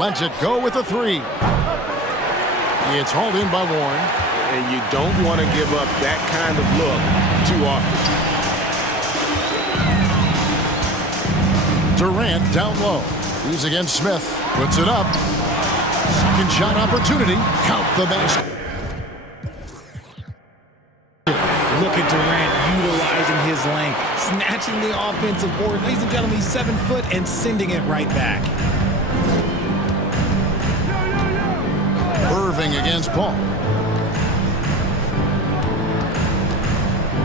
lets it go with a three. It's hauled in by Warren. And you don't want to give up that kind of look too often. Durant down low. He's against Smith. Puts it up. Second shot opportunity. Count the basket. Look at Durant utilizing his length, snatching the offensive board. Ladies and gentlemen, he's 7 foot and sending it right back. Irving against Paul.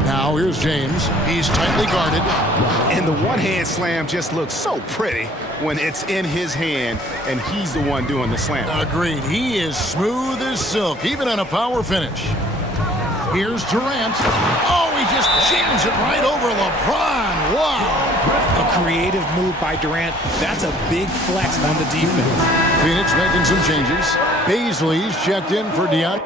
Now here's James. He's tightly guarded. And the one-hand slam just looks so pretty when it's in his hand and he's the one doing the slam. Agreed. He is smooth as silk, even on a power finish. Here's Durant. Oh, he just jams it right over LeBron. Wow. A creative move by Durant. That's a big flex on the defense. Phoenix making some changes. Baisley's checked in for Durant.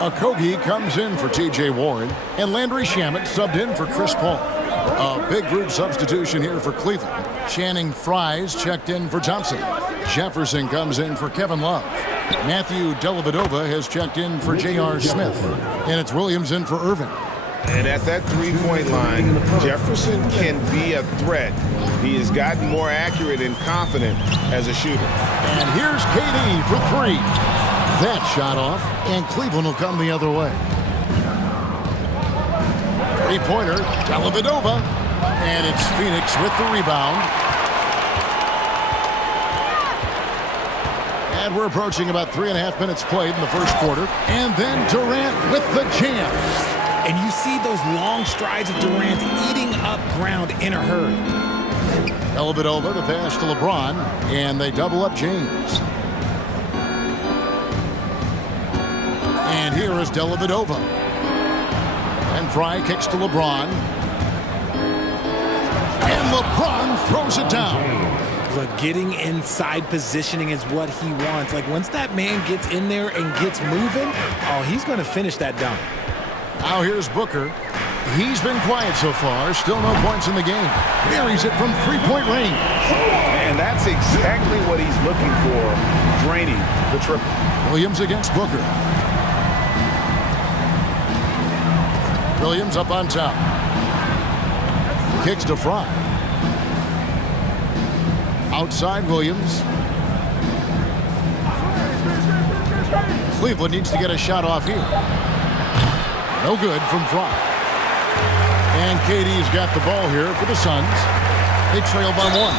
Okogie comes in for T.J. Warren, and Landry Shamet subbed in for Chris Paul. A big group substitution here for Cleveland. Channing Frye's checked in for Thompson. Jefferson comes in for Kevin Love. Matthew Dellavedova has checked in for J.R. Smith. And it's Williams in for Irving. And at that three-point line, Jefferson can be a threat. He has gotten more accurate and confident as a shooter. And here's KD for three. That shot off, and Cleveland will come the other way. Three-pointer, Dellavedova, and it's Phoenix with the rebound. And we're approaching about 3.5 minutes played in the first quarter. And then Durant with the jam. And you see those long strides of Durant eating up ground in a hurry. Dellavedova, the pass to LeBron, and they double up James. And here is Dellavedova. And Frye kicks to LeBron. And LeBron throws it down. Look, getting inside positioning is what he wants. Like, once that man gets in there and gets moving, oh, he's going to finish that dunk. Now here's Booker. He's been quiet so far. Still no points in the game. Buries it from three-point range. And that's exactly what he's looking for, draining the triple. Williams against Booker. Williams up on top. Kicks to Frye. Outside Williams. Cleveland needs to get a shot off here. No good from Frye. And KD's got the ball here for the Suns. They trail by one.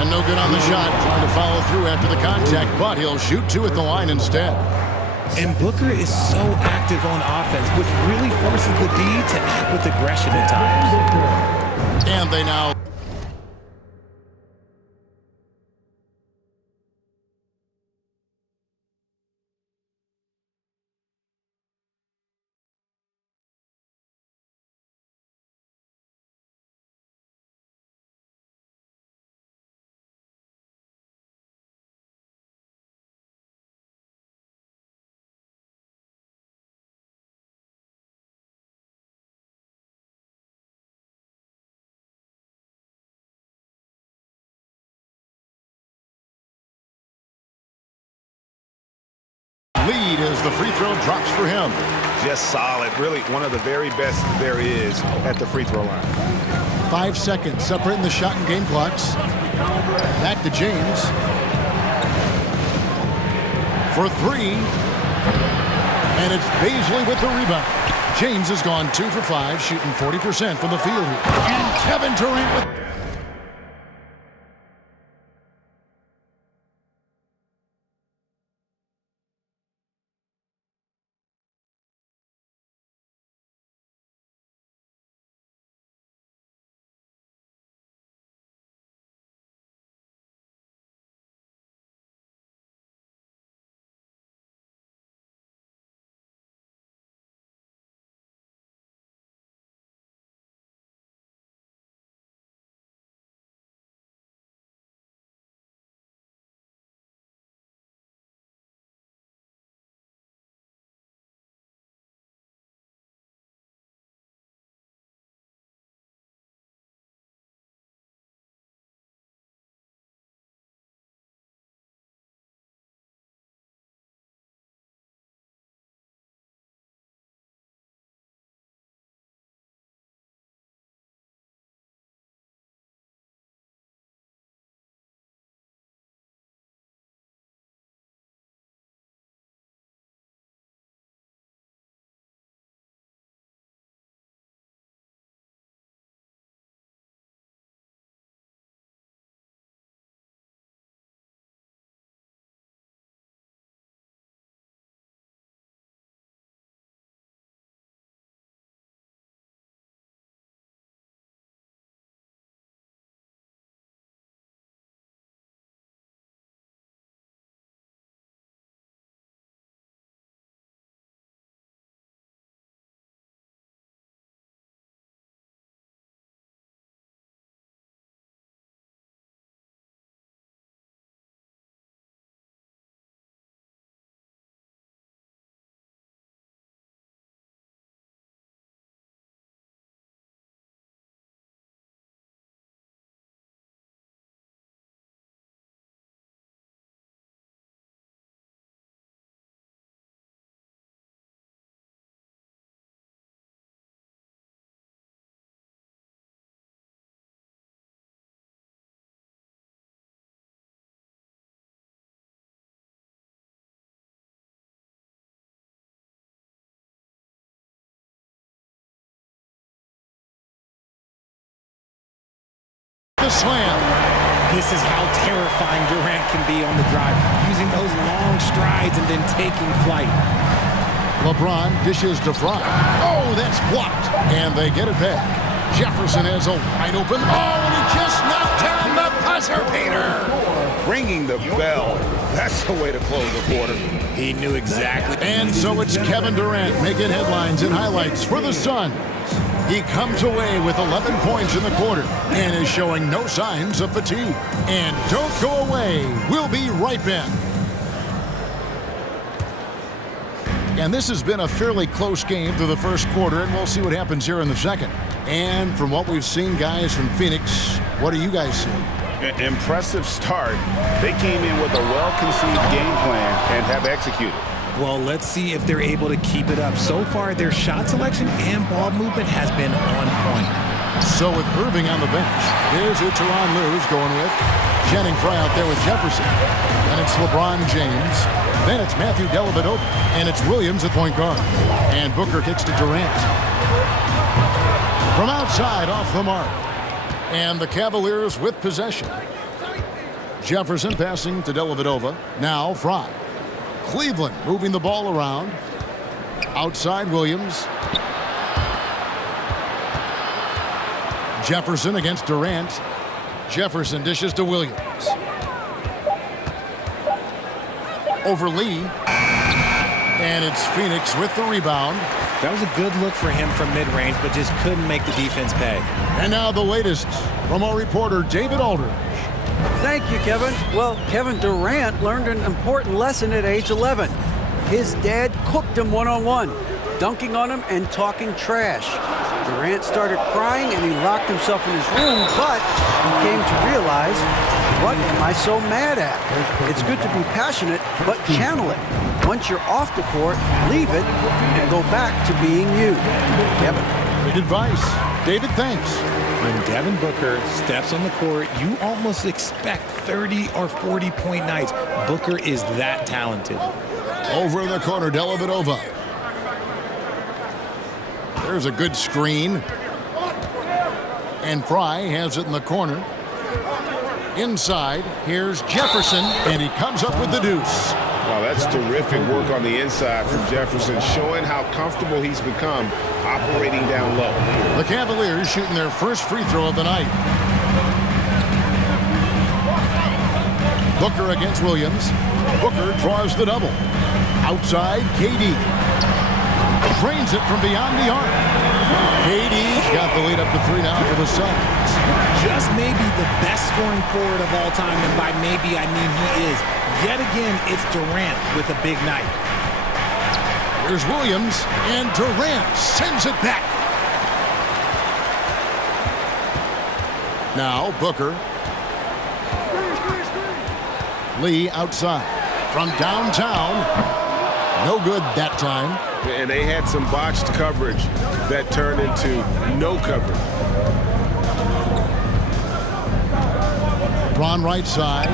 And no good on the shot. Trying to follow through after the contact, but he'll shoot two at the line instead. And Booker is so active on offense, which really forces the D to act with aggression at times. And they now lead as the free throw drops for him. Just solid. Really one of the very best there is at the free throw line. 5 seconds separating the shot and game clocks. Back to James. For three. And it's Baisley with the rebound. James has gone 2 for 5, shooting 40% from the field here. And Kevin Durant with the slam. This is how terrifying Durant can be on the drive, using those long strides and then taking flight. LeBron dishes to Fry. Oh, that's blocked. And they get it back. Jefferson has a wide open. Oh, and he just knocked down the buzzer beater. Ringing the bell. That's the way to close the quarter. He knew exactly. And so it's Kevin Durant making headlines and highlights for the Suns. He comes away with 11 points in the quarter and is showing no signs of fatigue. And don't go away. We'll be right back. And this has been a fairly close game through the first quarter, and we'll see what happens here in the second. And from what we've seen, guys, from Phoenix, what do you guys see? Impressive start. They came in with a well-conceived game plan and have executed. Well, let's see if they're able to keep it up. So far, their shot selection and ball movement has been on point. So with Irving on the bench, here's who Tyronn Lue's going with. Channing Frye out there with Jefferson. Then it's LeBron James. Then it's Matthew Dellavedova. And it's Williams at point guard. And Booker kicks to Durant. From outside, off the mark. And the Cavaliers with possession. Jefferson passing to Dellavedova. Now Frye. Cleveland moving the ball around. Outside Williams. Jefferson against Durant. Jefferson dishes to Williams. Over Lee. And it's Phoenix with the rebound. That was a good look for him from mid-range, but just couldn't make the defense pay. And now the latest from our reporter, David Aldridge. Thank you, Kevin. Well, Kevin Durant learned an important lesson at age 11. His dad cooked him one-on-one, dunking on him and talking trash. Durant started crying and he locked himself in his room, but he came to realize, what am I so mad at? It's good to be passionate, but channel it. Once you're off the court, leave it and go back to being you. Kevin. Great advice. David, thanks. When Devin Booker steps on the court, you almost expect 30 or 40-point nights. Booker is that talented. Over in the corner, Dellavedova. There's a good screen. And Frye has it in the corner. Inside, here's Jefferson, and he comes up with the deuce. Wow, that's terrific work on the inside from Jefferson, showing how comfortable he's become operating down low. The Cavaliers shooting their first free throw of the night. Booker against Williams. Booker draws the double. Outside, KD. Drains it from beyond the arc. KD's got the lead up to 3 now for the Suns. Just maybe the best scoring forward of all time, and by maybe I mean he is. Yet again, it's Durant with a big night. Here's Williams, and Durant sends it back. Now Booker. Lee outside. From downtown. No good that time. And they had some botched coverage that turned into no coverage. LeBron right side.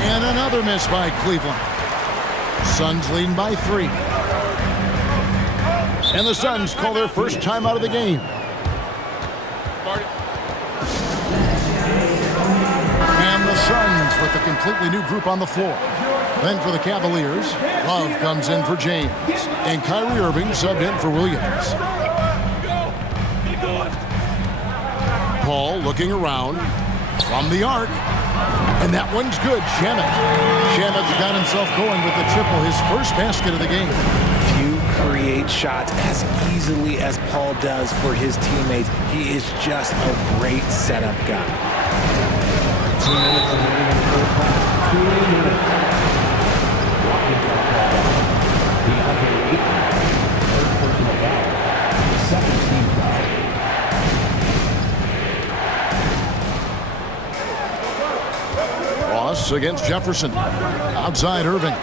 And another miss by Cleveland. Suns leading by 3. And the Suns call their first time out of the game. And the Suns with a completely new group on the floor. Then for the Cavaliers, Love comes in for James. And Kyrie Irving subbed in for Williams. Paul looking around from the arc. And that one's good. Shamet's got himself going with the triple, his first basket of the game. Few create shots as easily as Paul does for his teammates. He is just a great setup guy. Ross against Jefferson. Outside Irving.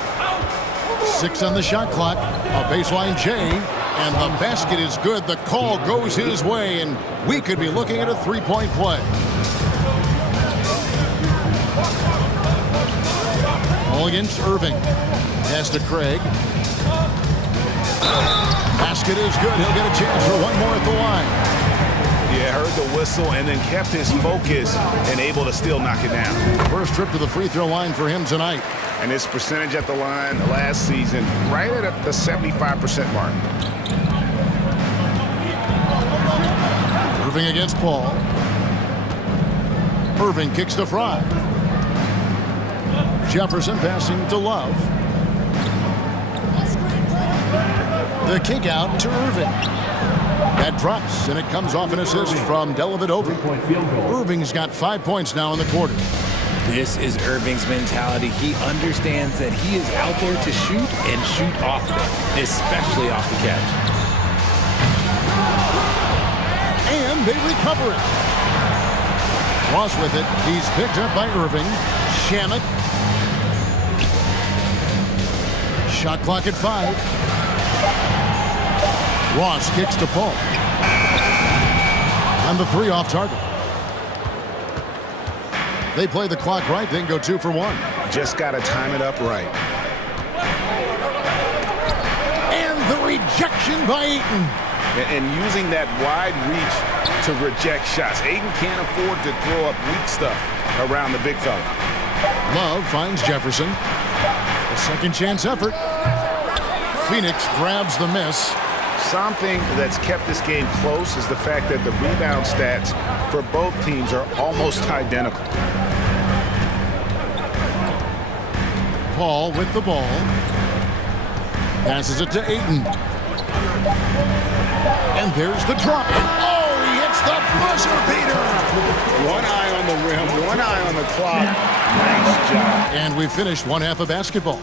6 on the shot clock. A baseline J. And the basket is good. The call goes his way. And we could be looking at a 3-point play. All against Irving. Pass to Craig. Basket is good. He'll get a chance for one more at the line. Yeah, heard the whistle and then kept his focus and able to still knock it down. First trip to the free throw line for him tonight. And his percentage at the line last season, right at the 75% mark. Irving against Paul. Irving kicks to Fry. Jefferson passing to Love. The kick out to Irving. That drops, and it comes off an assist from Dellavedova. Irving's got 5 points now in the quarter. This is Irving's mentality. He understands that he is out there to shoot and shoot often, especially off the catch. And they recover it. Ross with it. He's picked up by Irving. Shamet. Shot clock at 5. Ross kicks to Paul. And the 3 off target. They play the clock right, then go 2 for 1. Just got to time it up right. And the rejection by Ayton. And using that wide reach to reject shots. Ayton can't afford to throw up weak stuff around the big fella. Love finds Jefferson. A second chance effort. Phoenix grabs the miss. Something that's kept this game close is the fact that the rebound stats for both teams are almost identical. Paul with the ball. Passes it to Ayton. And there's the drop. Oh, he hits the buzzer beater. One eye on the rim, one eye on the clock. Nice job. And we've finished one half of basketball.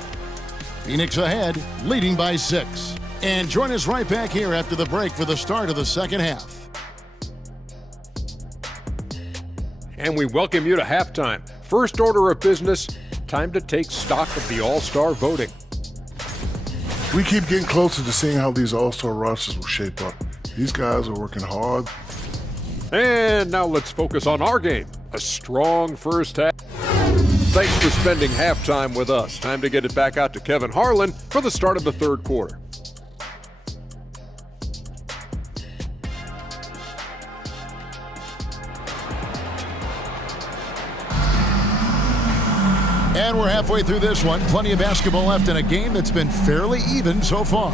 Phoenix ahead, leading by 6. And join us right back here after the break for the start of the second half. And we welcome you to halftime. First order of business, time to take stock of the All-Star voting. We keep getting closer to seeing how these All-Star rosters will shape up. These guys are working hard. And now let's focus on our game. A strong first half. Thanks for spending halftime with us. Time to get it back out to Kevin Harlan for the start of the third quarter. And we're halfway through this one. Plenty of basketball left in a game that's been fairly even so far.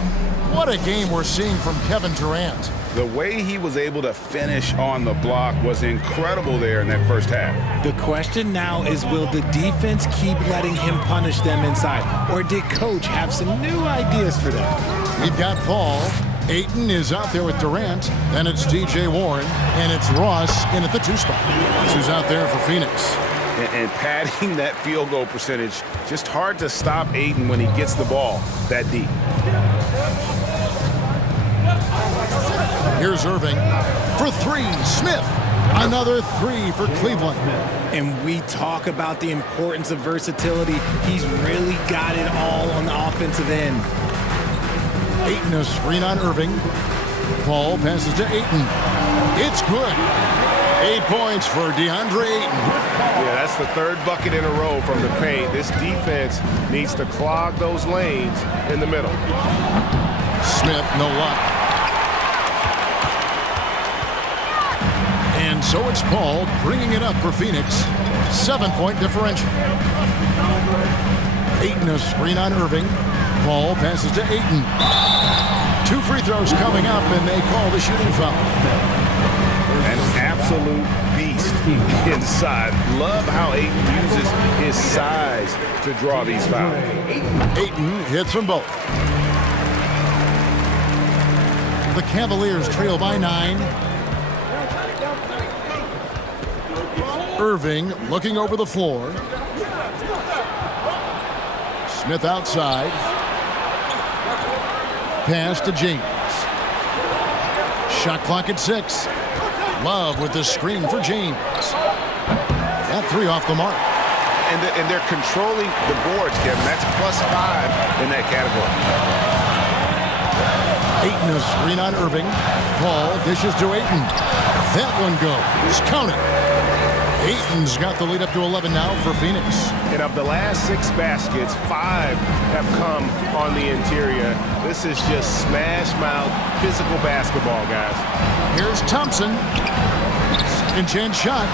What a game we're seeing from Kevin Durant. The way he was able to finish on the block was incredible there in that first half. The question now is, will the defense keep letting him punish them inside? Or did Coach have some new ideas for them? We've got Paul. Ayton is out there with Durant. Then it's TJ Warren. And it's Ross in at the 2 spot. That's who's out there for Phoenix. And padding that field goal percentage, just hard to stop Ayton when he gets the ball that deep. Here's Irving for 3. Smith. Another 3 for Cleveland. And we talk about the importance of versatility. He's really got it all on the offensive end. Ayton a screen on Irving. Paul passes to Ayton. It's good. 8 points for DeAndre Ayton. Yeah, that's the 3rd bucket in a row from the paint. This defense needs to clog those lanes in the middle. Smith, no luck. And so it's Paul bringing it up for Phoenix. 7-point differential. Ayton a screen on Irving. Paul passes to Ayton. 2 free throws coming up, and they call the shooting foul. An absolute beast inside. Love how Ayton uses his size to draw these fouls. Ayton hits them both. The Cavaliers trail by 9. Irving looking over the floor. Smith outside. Pass to James. Shot clock at 6. Love with the screen for James. That 3 off the mark. And they're controlling the boards, Kevin. That's +5 in that category. Ayton a screen on Irving. Paul dishes to Ayton. That one goes. Count it. Ayton's got the lead up to 11 now for Phoenix. And of the last 6 baskets, 5 have come on the interior. This is just smash mouth physical basketball, guys. Here's Thompson. Second chance shot,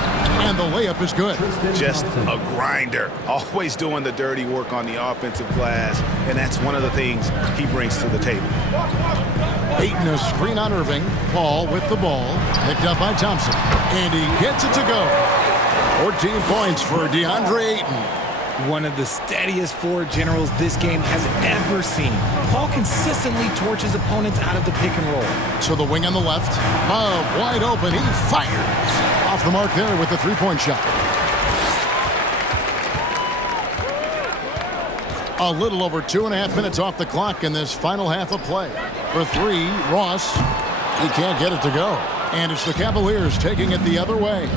and the layup is good. Just a grinder. Always doing the dirty work on the offensive glass, and that's one of the things he brings to the table. Ayton a screen on Irving. Paul with the ball. Picked up by Thompson. And he gets it to go. 14 points for DeAndre Ayton. One of the steadiest floor generals this game has ever seen. Paul consistently torches opponents out of the pick and roll. So the wing on the left. Love wide open. He fires. Off the mark there with the three-point shot. A little over 2.5 minutes off the clock in this final half of play. For 3, Ross. He can't get it to go. And it's the Cavaliers taking it the other way.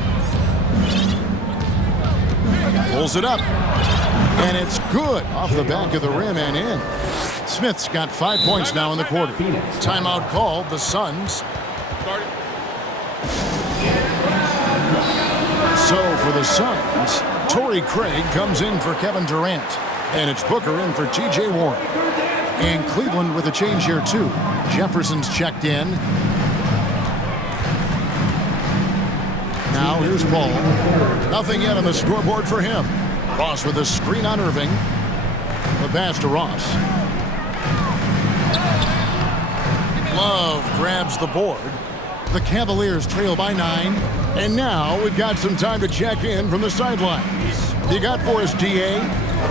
Pulls it up. And it's good off the back of the rim and in. Smith's got 5 points now in the quarter. Timeout called. The Suns. So for the Suns, Torrey Craig comes in for Kevin Durant. And it's Booker in for T.J. Warren. And Cleveland with a change here, too. Jefferson's checked in. Now here's Paul. Nothing yet on the scoreboard for him. Ross with a screen on Irving. The pass to Ross. Love grabs the board. The Cavaliers trail by 9. And now we've got some time to check in from the sidelines. You got for us, D.A.?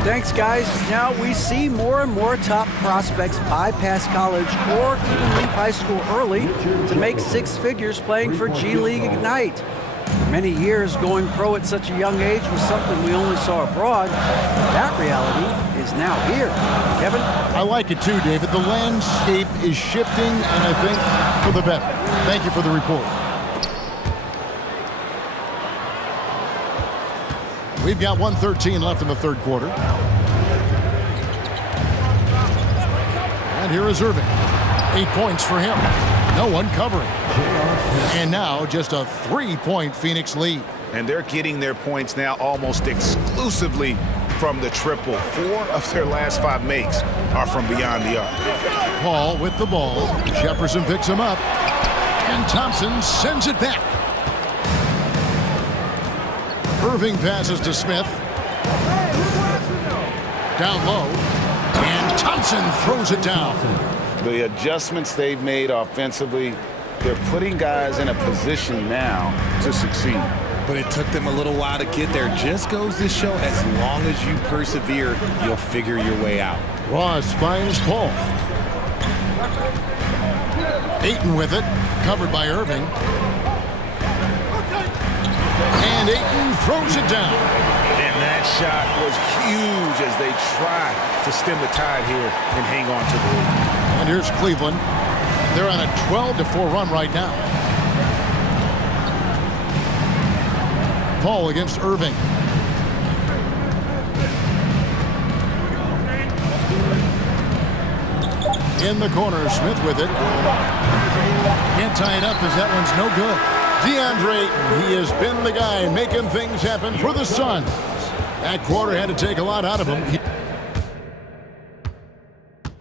Thanks, guys. Now we see more and more top prospects bypass college or even leave high school early to make 6 figures playing for G League Ignite. For many years, going pro at such a young age was something we only saw abroad. That reality is now here. Kevin? I like it too, David. The landscape is shifting, and I think for the better. Thank you for the report. We've got 1:13 left in the third quarter. And here is Irving. 8 points for him. No one covering. And now just a 3-point Phoenix lead. And they're getting their points now almost exclusively from the triple. 4 of their last 5 makes are from beyond the arc. Paul with the ball. Jefferson picks him up. And Thompson sends it back. Irving passes to Smith. Down low. And Thompson throws it down. The adjustments they've made offensively, they're putting guys in a position now to succeed. But it took them a little while to get there. Just goes to show as long as you persevere, you'll figure your way out. Ross finds Paul. Ayton with it. Covered by Irving. And Ayton throws it down. And that shot was huge as they try to stem the tide here and hang on to the lead. And here's Cleveland. They're on a 12-4 run right now. Paul against Irving. In the corner, Smith with it. Can't tie it up as that one's no good. DeAndre Ayton, he has been the guy making things happen for the Suns. That quarter had to take a lot out of him.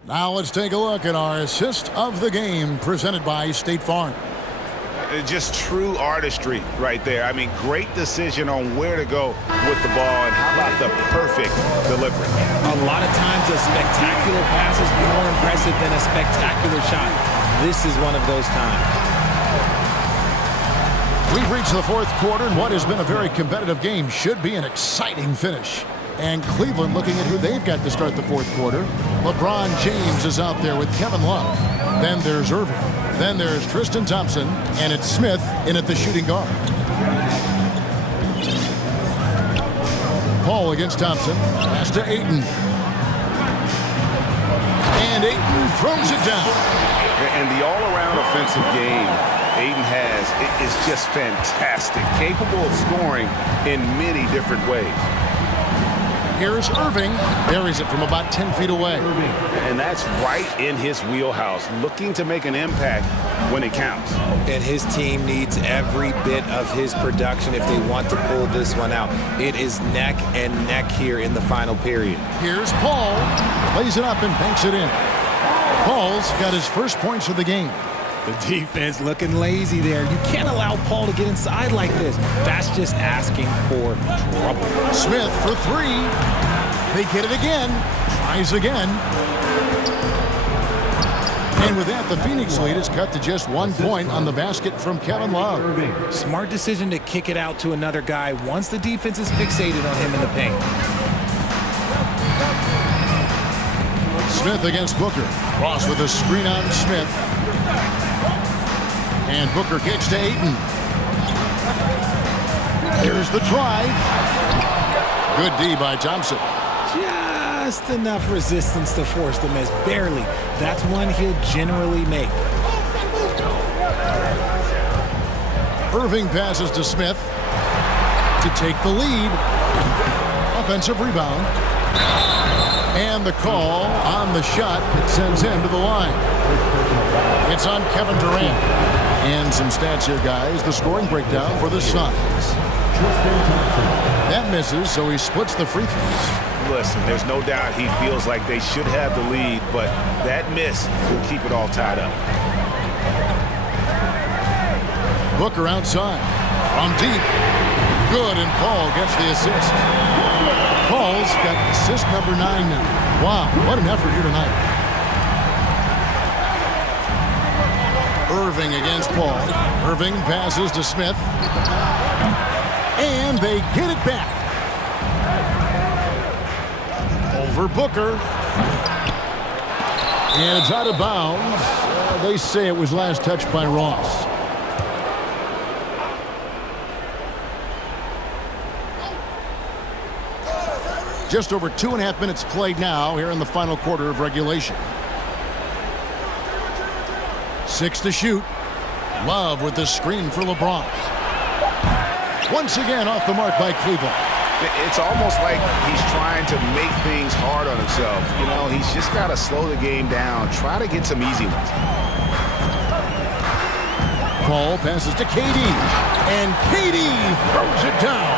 Now let's take a look at our assist of the game presented by State Farm. Just true artistry right there. I mean, great decision on where to go with the ball, and how about the perfect delivery. A lot of times a spectacular pass is more impressive than a spectacular shot. This is one of those times. We've reached the fourth quarter, and what has been a very competitive game should be an exciting finish. And Cleveland looking at who they've got to start the fourth quarter. LeBron James is out there with Kevin Love. Then there's Irving. Then there's Tristan Thompson. And it's Smith in at the shooting guard. Paul against Thompson. Pass to Ayton. And Ayton throws it down. And the all-around offensive game Ayton has is just fantastic. Capable of scoring in many different ways. Here's Irving. Buries it from about 10 feet away. And that's right in his wheelhouse, looking to make an impact when it counts. And his team needs every bit of his production if they want to pull this one out. It is neck and neck here in the final period. Here's Paul. Plays it up and banks it in. Paul's got his first points of the game. The defense looking lazy there. You can't allow Paul to get inside like this. That's just asking for trouble. Smith for three. They get it again. Tries again. And with that, the Phoenix lead is cut to just 1 point on the basket from Kevin Love. Smart decision to kick it out to another guy once the defense is fixated on him in the paint. Smith against Booker. Ross with a screen on Smith. And Booker kicks to Ayton. Here's the drive. Good D by Thompson. Just enough resistance to force the miss. Barely. That's one he'll generally make. Irving passes to Smith to take the lead. Offensive rebound. And the call on the shot that sends him to the line. It's on Kevin Durant. And some stats here, guys. The scoring breakdown for the Suns. That misses, so he splits the free throws. Listen, there's no doubt he feels like they should have the lead, but that miss will keep it all tied up. Booker outside. From deep. Good, and Paul gets the assist. Paul's got assist number 9 now. Wow, what an effort here tonight. Irving against Paul. Irving passes to Smith. And they get it back. Over Booker. And it's out of bounds. They say it was last touched by Ross. Just over 2.5 minutes played now here in the final quarter of regulation. 6 to shoot. Love with the screen for LeBron. Once again off the mark by Cleveland. It's almost like he's trying to make things hard on himself. You know, he's just got to slow the game down. Try to get some easy ones. Paul passes to KD. And KD throws it down.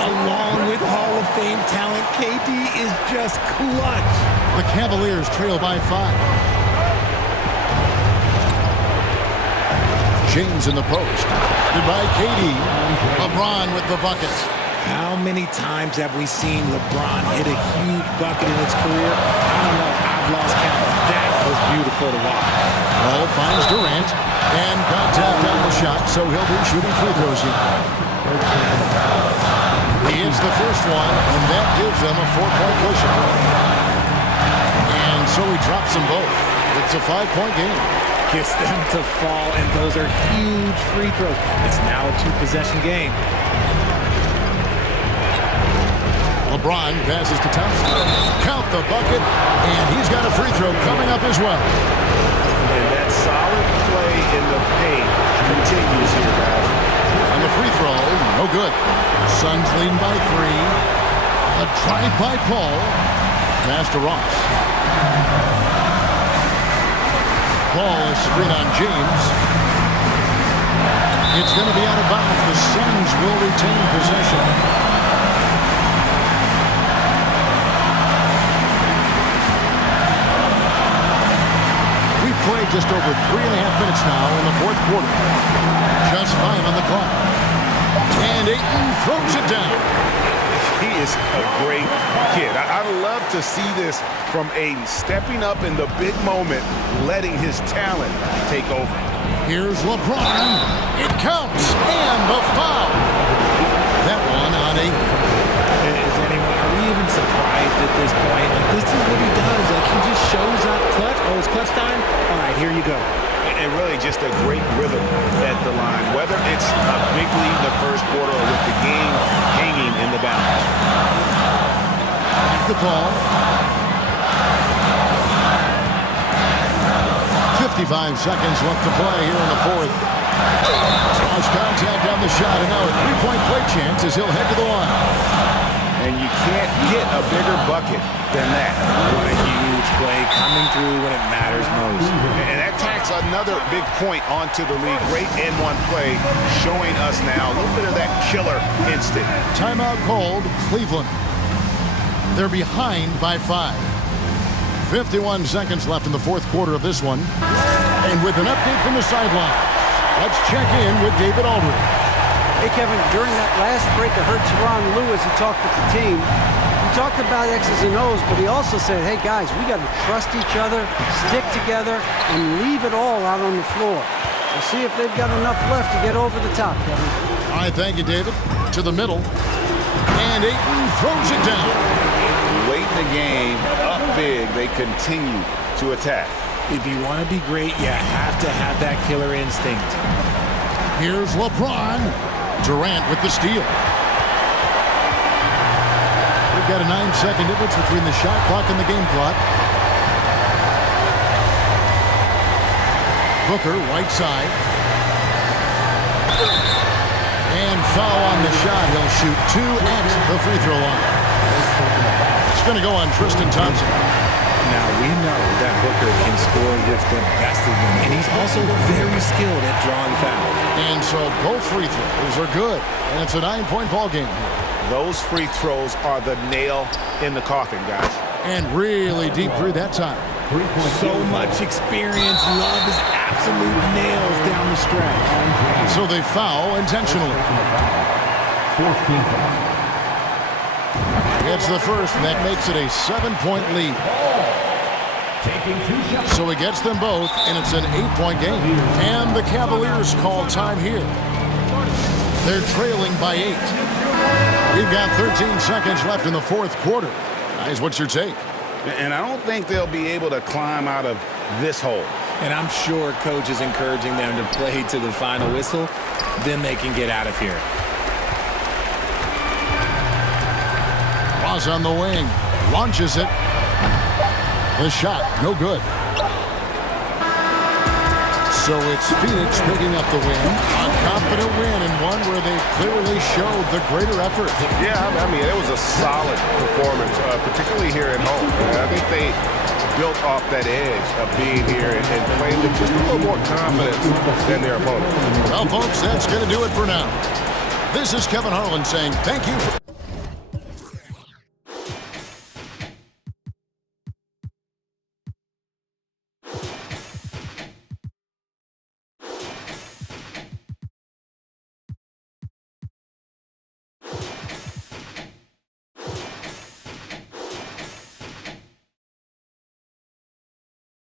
Along with Hall of Fame talent, KD is just clutch. The Cavaliers trail by 5. James in the post. Goodbye, KD. LeBron with the bucket. How many times have we seen LeBron hit a huge bucket in his career? I don't know. I've lost count. That was beautiful to watch. Ball finds Durant. And contact on the shot, so he'll be shooting free throws here. He hits the first one, and that gives them a 4-point cushion. And so he drops them both. It's a 5-point game. Gets them to fall, and those are huge free throws. It's now a 2-possession game. LeBron passes to Thompson. Count the bucket, and he's got a free throw coming up as well. And that solid play in the paint continues here, guys. On the free throw, no good. Suns leading by 3. A drive by Paul. Pass to Ross. Paul is screen on James. It's going to be out of bounds. The Suns will retain possession. We've played just over 3.5 minutes now in the fourth quarter. Just 5 on the clock. And Ayton throws it down. He is a great kid. I love to see this from Ayton, stepping up in the big moment, letting his talent take over. Here's LeBron. It counts, and the foul. That one on Ayton. Are we even surprised at this point? Like, this is what he does. Like, he just shows up clutch. Oh, it's clutch time? All right, here you go. And really just a great rhythm at the line, whether it's a big lead in the first quarter or with the game hanging in the balance. The ball. 55 seconds left to play here in the fourth. Lost contact on the shot, and now a 3-point play chance as he'll head to the line. and you can't get a bigger bucket than that. What a huge play coming through when it matters most. And that tacks another big point onto the league. Great N1 play showing us now a little bit of that killer instinct. Timeout called, Cleveland. They're behind by 5. 51 seconds left in the fourth quarter of this one. And with an update from the sideline, let's check in with David Aldridge. Hey, Kevin, during that last break, I heard Sharon Lewis, he talked with the team. He talked about X's and O's, but he also said, hey, guys, we got to trust each other, stick together, and leave it all out on the floor. We'll see if they've got enough left to get over the top, Kevin. All right, thank you, David. To the middle. And Ayton throws it down. Late in the game, up big, they continue to attack. If you want to be great, you have to have that killer instinct. Here's LeBron. Durant with the steal. We've got a 9-second difference between the shot clock and the game clock. Booker, right side. And foul on the shot. He'll shoot 2 at the free throw line. It's going to go on Tristan Thompson. Now, we know that Booker can score with the best of them, and he's also very skilled at drawing fouls. And so both free throws are good, and it's a 9-point ball game here. Those free throws are the nail in the coffin, guys. And really deep through that time. So much experience. Love is absolute nails down the stretch. So they foul intentionally. It's the first, and that makes it a 7-point lead. So he gets them both, and it's an 8-point game. And the Cavaliers call time here. They're trailing by 8. We've got 13 seconds left in the fourth quarter. Guys, what's your take? And I don't think they'll be able to climb out of this hole. And I'm sure coach is encouraging them to play to the final whistle. Then they can get out of here. Ross on the wing. Launches it. The shot, no good. So it's Phoenix picking up the win. A confident win, and one where they clearly showed the greater effort. Yeah, I mean, it was a solid performance, particularly here at home. I think they built off that edge of being here and playing with just a little more confidence than their opponent. Well, folks, that's going to do it for now. This is Kevin Harlan saying thank you.